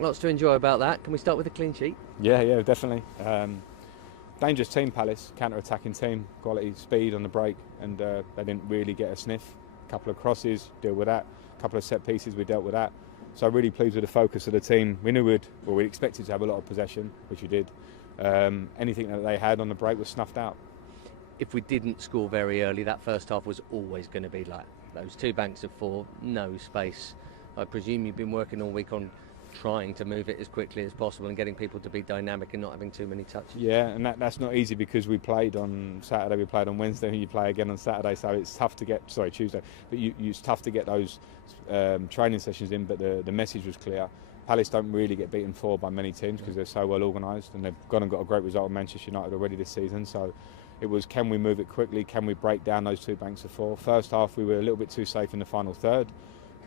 Lots to enjoy about that. Can we start with a clean sheet? Yeah, definitely. Dangerous team, Palace, counter-attacking team, quality, speed on the break, and they didn't really get a sniff. A couple of crosses, deal with that. A couple of set pieces, we dealt with that. So really pleased with the focus of the team. We knew we expected to have a lot of possession, which we did. Anything that they had on the break was snuffed out. If we didn't score very early, that first half was always going to be like those two banks of four, no space. I presume you've been working all week on trying to move it as quickly as possible and getting people to be dynamic and not having too many touches. Yeah, and that's not easy because we played on Saturday, we played on Wednesday, and you play again on Saturday, so it's tough to get, Tuesday, but it's tough to get those training sessions in, but the message was clear. Palace don't really get beaten for by many teams because they're so well organised, and they've gone and got a great result at Manchester United already this season, so it was, can we move it quickly, can we break down those two banks of four? First half we were a little bit too safe in the final third.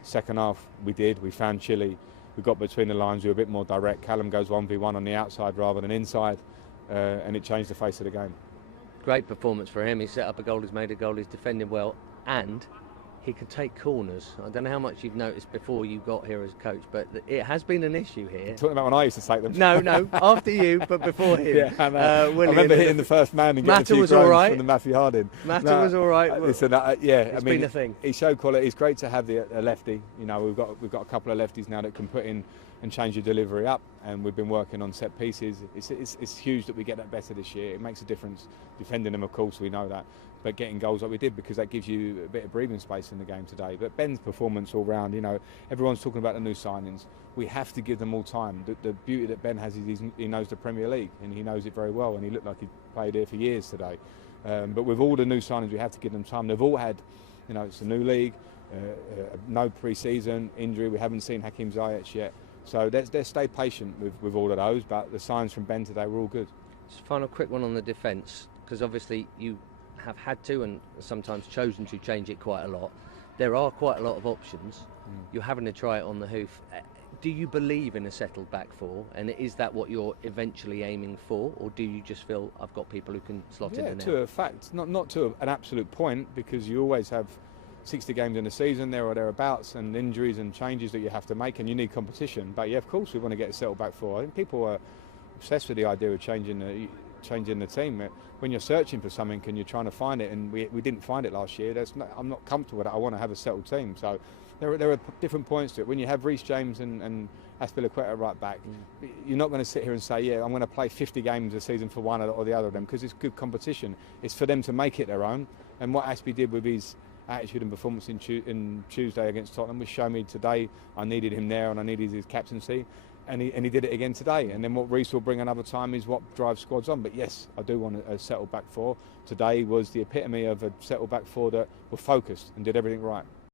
Second half we did, we found Chile. We got between the lines, we were a bit more direct. Callum goes 1v1 on the outside rather than inside, and it changed the face of the game. Great performance for him. He set up a goal, he's made a goal, he's defending well, and he can take corners. I don't know how much you've noticed before you got here as coach, but it has been an issue here. Talking about when I used to take them. No, after you, but before him. Yeah, I remember hitting the first man and getting the two groans from the Matthew Harding. Mata was all right. Listen, it's been a thing. He showed quality. It's great to have a lefty. You know, we've got a couple of lefties now that can put in and change your delivery up, and we've been working on set pieces. It's huge that we get that better this year. It makes a difference. Defending them, of course, we know that, but getting goals like we did, because that gives you a bit of breathing space in the game today. But Ben's performance all round, you know, everyone's talking about the new signings. We have to give them all time. The beauty that Ben has is he knows the Premier League, and he knows it very well, and he looked like he played here for years today. But with all the new signings, we have to give them time. They've all had, you know, it's a new league, no pre-season, injury. We haven't seen Hakim Ziyech yet. So let's stay patient with all of those, but the signs from Ben today were all good. Just a final quick one on the defence, because obviously you have had to and sometimes chosen to change it quite a lot. There are quite a lot of options. You're having to try it on the hoof. Do you believe in a settled back four, and is that what you're eventually aiming for, or do you just feel I've got people who can slot in and out? To a fact, not to an absolute point, because you always have 60 games in a season, there or thereabouts, and injuries and changes that you have to make, and you need competition. But yeah, of course we want to get a settled back four. I think people are obsessed with the idea of changing the team. When you're searching for something and you're trying to find it, and we didn't find it last year, I'm not comfortable with that. I want to have a settled team. So there are different points to it. When you have Reece James and Azpilicueta right back, you're not going to sit here and say, yeah, I'm going to play 50 games a season for one or the other of them, because it's good competition. It's for them to make it their own. And what Azpi did with his attitude and performance in Tuesday against Tottenham was show me today I needed him there, and I needed his captaincy, and he did it again today. And then what Reece will bring another time is what drives squads on. But yes, I do want a settled back four. Today was the epitome of a settled back four that were focused and did everything right.